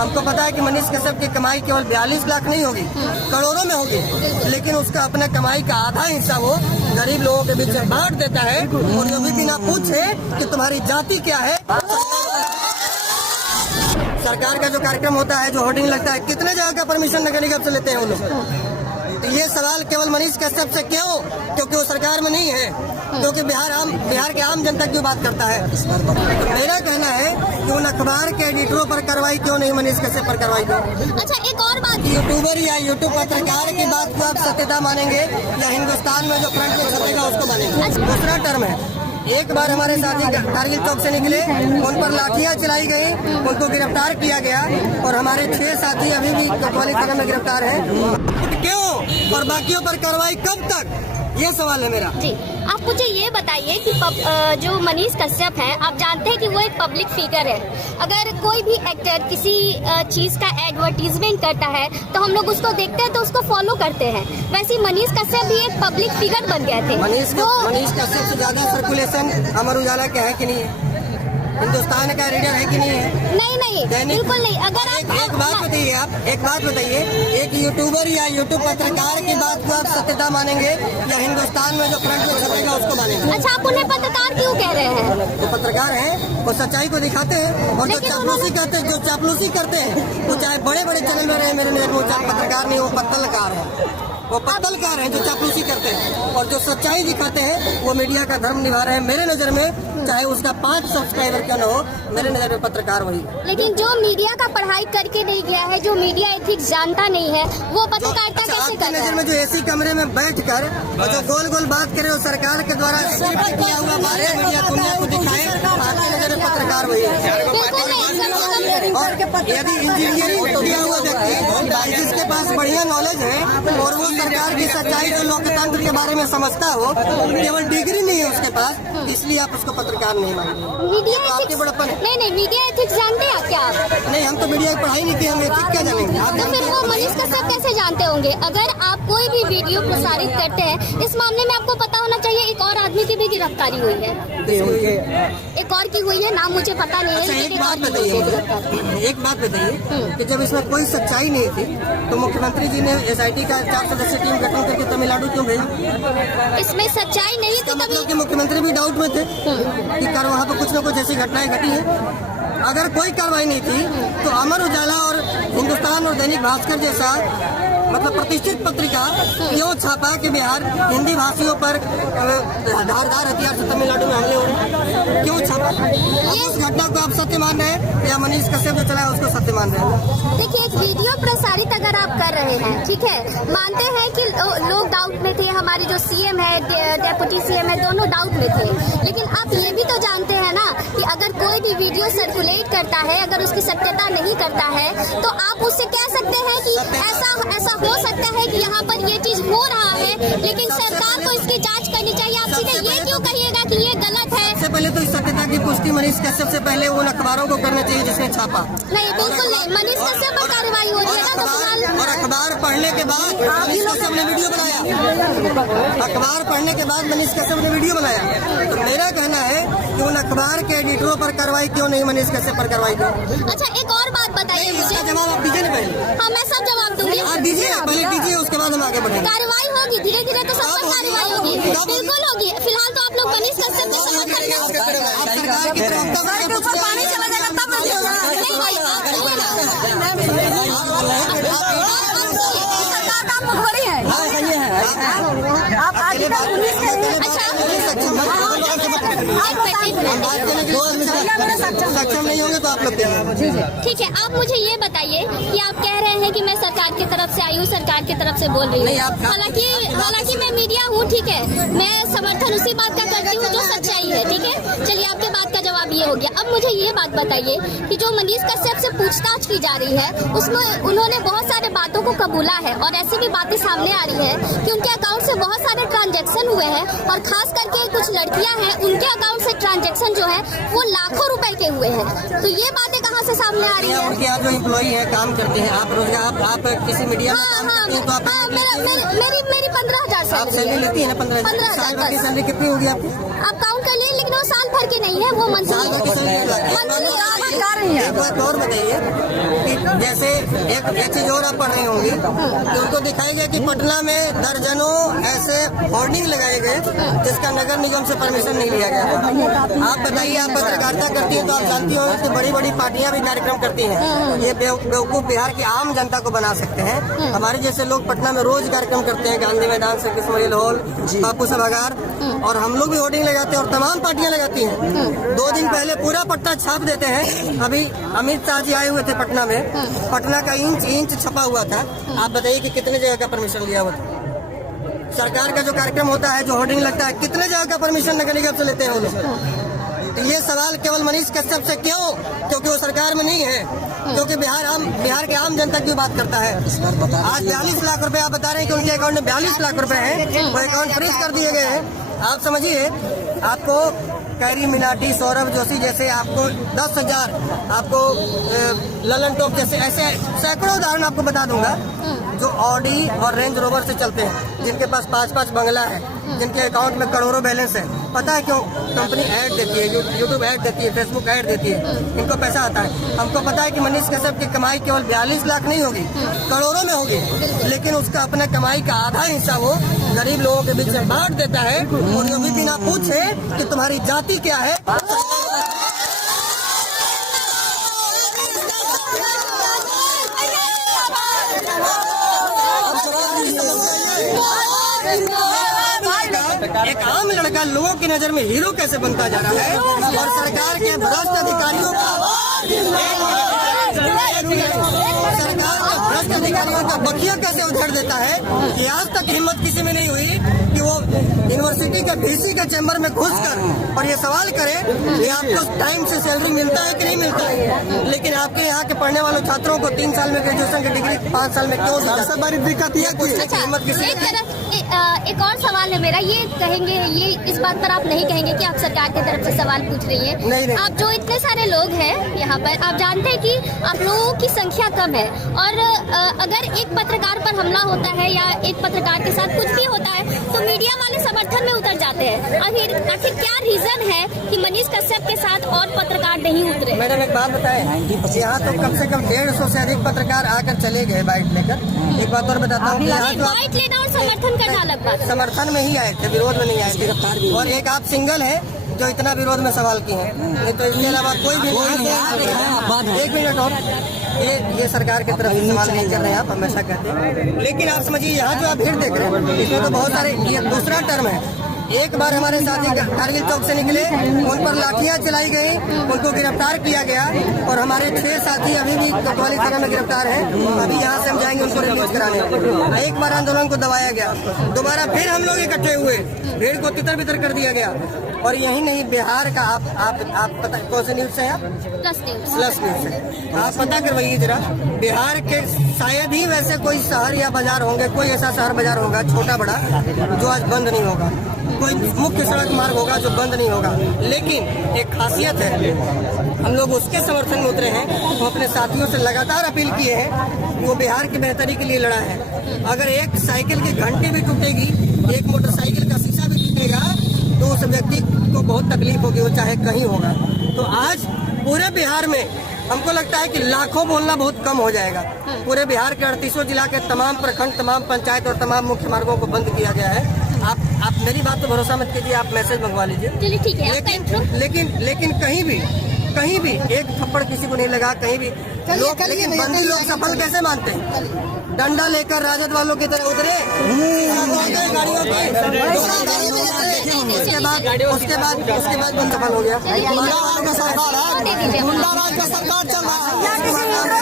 हमको पता है कि मनीष कश्यप की कमाई केवल 42 लाख नहीं होगी, करोड़ों में होगी, लेकिन उसका अपना कमाई का आधा हिस्सा वो गरीब लोगों के बीच में बांट देता है, और जो भी बिना पूछे कि तुम्हारी जाति क्या है। सरकार का जो कार्यक्रम होता है, जो होर्डिंग लगता है, कितने जगह का परमिशन नगर निगम से लेते हैं वो लोग। तो ये सवाल केवल मनीष कश्यप से क्यों? क्योंकि वो सरकार में नहीं है, क्योंकि बिहार के आम जनता क्यों बात करता है। तो मेरा कहना है कि उन अखबार के एडिटरों पर कार्रवाई क्यों नहीं, मनीष कश्यप पर कार्रवाई क्यों? अच्छा, एक और बात, यूट्यूबर या यूट्यूब पत्रकार की बात को आप सत्यता मानेंगे या हिंदुस्तान में जो फ्रंट में छपेगा उसको मानेंगे? दूसरा टर्म है, एक बार हमारे साथी कारगिल चौक से निकले, उन पर लाठियां चलाई गई, उनको गिरफ्तार किया गया, और हमारे 6 साथी अभी भी कोतवाली थाना में गिरफ्तार हैं। क्यों? और बाकियों पर कार्रवाई कब तक, ये सवाल है मेरा। जी, आप मुझे ये बताइए कि जो मनीष कश्यप है, आप जानते हैं कि वो एक पब्लिक फिगर है। अगर कोई भी एक्टर किसी चीज का एडवर्टीजमेंट करता है तो हम लोग उसको देखते हैं, तो उसको फॉलो करते हैं। वैसे ही मनीष कश्यप भी एक पब्लिक फिगर बन गए थे। मनीष कश्यप से ज्यादा सर्कुलेशन अमर उजाला का है कि नहीं है? हिंदुस्तान का रीडर है कि नहीं है? नहीं, बिल्कुल नहीं। अगर आप एक बात बताइए, एक यूट्यूबर या यूट्यूब पत्रकार की बात को आप सत्यता मानेंगे या हिंदुस्तान में जो फ्रंट में छपेगा उसको मानेंगे? अच्छा, आप उन्हें पत्रकार क्यों कह रहे हैं? वो पत्रकार हैं, वो सच्चाई को दिखाते हैं, और जो चापलूसी करते हैं वो चाहे बड़े बड़े चैनल में रहे, मेरे नजर में वो पत्रकार नहीं, वो पत्तलकार है। वो पत्तलकार हैं जो चापलूसी करते हैं, और जो सच्चाई दिखाते हैं वो मीडिया का धर्म निभा रहे हैं। मेरे नजर में चाहे उसका 5 सब्सक्राइबर क्यों न हो, मेरे नजर में पत्रकार वही। लेकिन जो मीडिया का पढ़ाई करके नहीं गया है, जो मीडिया एथिक्स जानता नहीं है, वो पत्रकारिता कैसे करता है? नजर में जो एसी कमरे में बैठकर जो गोल गोल बात करे, वो सरकार के द्वारा किया हुआ बारे मीडिया दुनिया को दिखाए, आपकी नजर में पत्रकार वही है। और यदि इंजीनियरिंग किया हुआ व्यक्ति जिसके पास बढ़िया नॉलेज है और वो सरकार की सच्चाई जो लोकतंत्र के बारे में समझता हो, केवल डिग्री नहीं है उसके पास, इसलिए आप उसको पत्रकार नहीं मानेंगे। मीडिया तो आपके बड़प्पन है। नहीं, मीडिया एथिक्स जानते हैं आप क्या? नहीं, हम तो मीडिया की पढ़ाई नहीं की, हम एथिक्स क्या जानेंगे? तो फिर वो मनीष कश्यप कैसे जानते होंगे? अगर आप कोई भी वीडियो प्रसारित करते हैं, इस मामले में आपको पता होना चाहिए एक और आदमी की भी गिरफ्तारी हुई है। एक और की हुई है, नाम मुझे पता नहीं है। अच्छा, एक बात बताइए कि जब इसमें कोई सच्चाई नहीं थी तो मुख्यमंत्री जी ने SIT का 4 सदस्यीय टीम गठन करके तमिलनाडु क्यों भेजा? इसमें सच्चाई नहीं थी, मतलब कि मुख्यमंत्री भी डाउट में थे कि कर वहाँ पर कुछ न कुछ ऐसी घटनाएं घटी है। अगर कोई कार्रवाई नहीं थी तो अमर उजाला और हिंदुस्तान और दैनिक भास्कर जैसा मतलब प्रतिष्ठित पत्रिका क्यों छापा कि बिहार हिंदी भाषियों पर धारदार हथियार से तमिलनाडु में हमले हो रहे? क्यों छापा? उस घटना को आप सत्य मान रहे हैं या मनीष कश्यप जो चला है उसको सत्य मान रहे हैं? देखिए, एक वीडियो प्रसारित अगर आप कर रहे हैं, ठीक है, मानते हैं कि लोग डाउट में थे, हमारे जो CM है, डेप्यूटी CM है, दोनों डाउट में थे, लेकिन आप ये भी तो जानते हैं ना कि अगर कोई भी वीडियो सर्कुलेट करता है, अगर उसकी सत्यता नहीं करता है, तो आप उससे कह सकते हैं कि ऐसा हो सकता है कि यहाँ पर ये चीज हो रहा है, लेकिन सरकार को इसकी जांच करनी चाहिए। आप सीधे ये क्यों कहिएगा कि ये गलत है? सबसे पहले तो इस सत्यता की पुष्टि मनीष कश्यप से पहले उन अखबारों को करना चाहिए जिसने छापा। नहीं, बिल्कुल नहीं, मनीष कश्यप पर कार्रवाई हो रही है ना। और अखबार पढ़ने के बाद मनीष कश्यप ने वीडियो बनाया, अखबार पढ़ने के बाद मनीष कश्यप ने वीडियो बनाया। तो मेरा कहना है कि उन अखबार के एडिटरों पर कार्रवाई क्यों नहीं, मनीष कश्यप पर कार्रवाई क्यों? अच्छा, एक और बात बताइए मुझे। इसका जवाब आप दीजिए ना पहले। हाँ, मैं सब जवाब दूंगी। आप दीजिए, पहले दीजिए, उसके बाद हम आगे बढ़ेंगे। कार्रवाई होगी, धीरे धीरे तो सब पर कार्रवाई होगी, बिल्कुल होगी। फिलहाल तो आप लोग मनीष कश्यप के समर्थन में सरकार की तरफ पानी चला जाएगा तब नहीं होगा। आप आगे पुलिस सक्षम नहीं होंगे तो आप लोग ठीक है। आप मुझे ये बताइए कि आप कह रहे हैं कि मैं सरकार की तरफ से आई हूँ, सरकार की तरफ से बोल रही हूँ, हालांकि मैं मीडिया हूँ, ठीक है, मैं समर्थन उसी बात का करती हूँ जो सच्चाई है, ठीक है। चलिए, आपके बात का जवाब ये हो गया। अब मुझे ये बात बताइए कि जो मनीष कश्यप से पूछताछ की जा रही है, उसमें उन्होंने बहुत सारे बातों को कबूला है, और ऐसी भी बातें सामने आ रही है कि उनके अकाउंट से बहुत सारे ट्रांजैक्शन हुए हैं, और खास करके कुछ लड़कियां हैं, उनके अकाउंट से ट्रांजैक्शन जो है वो लाखों रुपए के हुए हैं। तो ये बातें कहाँ से सामने आ रही है? उनके यहाँ जो एम्प्लॉई है, काम करते हैं, आप रोजगार, आप किसी मीडिया में काम करते हैं तो आप मेरी 15,000 सैलरी लेती है ना? 15,000 की सैलरी कितनी होगी आपकी? आप काउंट कर लिए, लेकिन वो साल भर की नहीं है, वो मंथली एक बात और बताइए कि जैसे एक चीज और आप पढ़ रहे होंगे कि उनको दिखाया गया कि पटना में दर्जनों ऐसे होर्डिंग लगाए गए जिसका नगर निगम से परमिशन नहीं लिया गया था। आप बताइए, आप पत्रकारिता करती हैं तो आप जानती होंगे कि बड़ी बड़ी पार्टियां भी कार्यक्रम करती हैं। ये बेवकूफ बिहार की आम जनता को बना सकते हैं। हमारे जैसे लोग पटना में रोज कार्यक्रम करते हैं, गांधी मैदान से किस्मरियल हॉल, बापू सभागार, और हम लोग भी होर्डिंग लगाते हैं और तमाम पार्टियां लगाती हैं। 2 दिन पहले पूरा पट्टा छाप देते हैं। अभी अमित शाह जी आए हुए थे पटना में, पटना का इंच छपा हुआ था। आप बताइए कि कितने जगह का परमिशन लिया हुआ था? सरकार का जो कार्यक्रम होता है, जो होर्डिंग लगता है, कितने जगह का परमिशन नगर निगम से लेते हैं वो लोग? तो ये सवाल केवल मनीष कश्यप से क्यों? क्योंकि वो सरकार में नहीं है, क्योंकि बिहार के आम जनता की बात करता है। आज 42 लाख रुपए आप बता रहे हैं कि उनके अकाउंट में 42 लाख रुपए हैं, वो अकाउंट फ्रीज कर दिए गए हैं। आप समझिए, आपको कैरी मिनाटी, सौरभ जोशी जैसे आपको 10,000, आपको ललन टॉप जैसे ऐसे सैकड़ों उदाहरण आपको बता दूंगा जो ऑडी और रेंज रोवर से चलते हैं, जिनके पास 5-5 बंगला है, जिनके अकाउंट में करोड़ों बैलेंस है। पता है क्यों? कंपनी ऐड देती है, यूट्यूब ऐड देती है, फेसबुक ऐड देती है, इनको पैसा आता है। हमको पता है कि मनीष कश्यप की कमाई केवल 42 लाख नहीं होगी, करोड़ों में होगी, लेकिन उसका अपना कमाई का आधा हिस्सा वो गरीब लोगों के बीच में बांट देता है, और ये भी बिना पूछे कि तुम्हारी जाति क्या है। एक आम लड़का लोगों की नजर में हीरो कैसे बनता जा रहा है, और सरकार के भ्रष्ट अधिकारियों का बखिया कैसे उधेड़ देता है कि आज तक हिम्मत किसी में नहीं हुई कि वो यूनिवर्सिटी के VC के चैम्बर में घुसकर और ये सवाल करे कि आपको टाइम से सैलरी मिलता है कि नहीं मिलता है। लेकिन आपके यहाँ के पढ़ने वाले छात्रों को 3 साल में ग्रेजुएशन की डिग्री 5 साल में क्यों? सबसे बड़ी दिक्कत ये हिम्मत किसी एक और सवाल है मेरा, ये कहेंगे, ये इस बात पर आप नहीं कहेंगे कि आप सरकार की तरफ से सवाल पूछ रही हैं? नहीं। आप जो इतने सारे लोग हैं यहाँ पर, आप जानते हैं कि आप लोगों की संख्या कम है, और अगर एक पत्रकार पर हमला होता है या एक पत्रकार के साथ कुछ भी होता है तो मीडिया वाले समर्थन में उतर जाते हैं। आखिर क्या रीजन है कि मनीष कश्यप के साथ और पत्रकार नहीं उतरे? मैडम एक बात बताएं, यहाँ तो कम से कम 150 से अधिक पत्रकार आकर चले गए बाइट लेकर। एक बात और बताता हूँ, बाइट लेना और समर्थन करना अलग बात, समर्थन में ही आए थे, विरोध में नहीं आए थे। और एक आप सिंगल है जो इतना विरोध में सवाल किए हैं, नहीं तो इसके अलावा कोई भी नहीं। 1 मिनट और, ये सरकार की तरफ सवाल नहीं कर रहे हैं, आप हमेशा कहते हैं। लेकिन आप समझिए, यहाँ जो आप भीड़ देख रहे हैं इसमें तो बहुत सारे, ये दूसरा टर्म है। एक बार हमारे साथी कारगिल चौक से निकले, उन पर लाठियां चलाई गई, उनको गिरफ्तार किया गया, और हमारे 6 साथी अभी भी कोतवाली थाना में गिरफ्तार हैं। अभी यहाँ से हम जाएंगे उनको रिलीज कराने। एक बार आंदोलन को दबाया गया, दोबारा फिर हम लोग इकट्ठे हुए, भीड़ को तितर बितर कर दिया गया। और यही नहीं, बिहार का आप पता कौन से न्यूज से हैं आप? प्लस न्यूज से आप पता करवाइए जरा। बिहार के शायद ही वैसे कोई शहर या बाजार होंगे, कोई ऐसा शहर बाजार होगा छोटा बड़ा जो आज बंद नहीं होगा, कोई मुख्य सड़क मार्ग होगा जो बंद नहीं होगा। लेकिन एक खासियत है, हम लोग उसके समर्थन में उतरे हैं, वो अपने साथियों से लगातार अपील किए हैं, वो बिहार की बेहतरी के लिए लड़ा है। अगर एक साइकिल की घंटी भी टूटेगी, एक मोटरसाइकिल का शीशा भी टूटेगा, तो उस व्यक्ति को बहुत तकलीफ होगी, वो चाहे कहीं होगा। तो आज पूरे बिहार में हमको लगता है कि लाखों बोलना बहुत कम हो जाएगा। पूरे बिहार के 38 जिला के तमाम प्रखंड, तमाम पंचायत और तमाम मुख्य मार्गों को बंद किया गया है। आप मेरी बात तो भरोसा मत कीजिए, आप मैसेज मंगवा लीजिए। चलिए ठीक है। लेकिन कहीं भी एक थप्पड़ किसी को नहीं लगा, कहीं भी लोग, लेकिन बंदी लोग सफल कैसे मानते हैं? डंडा लेकर राजद वालों की तरह उतरे गाड़ियों की, उसके बाद बंद सफल हो गया। सरकार चल रहा है।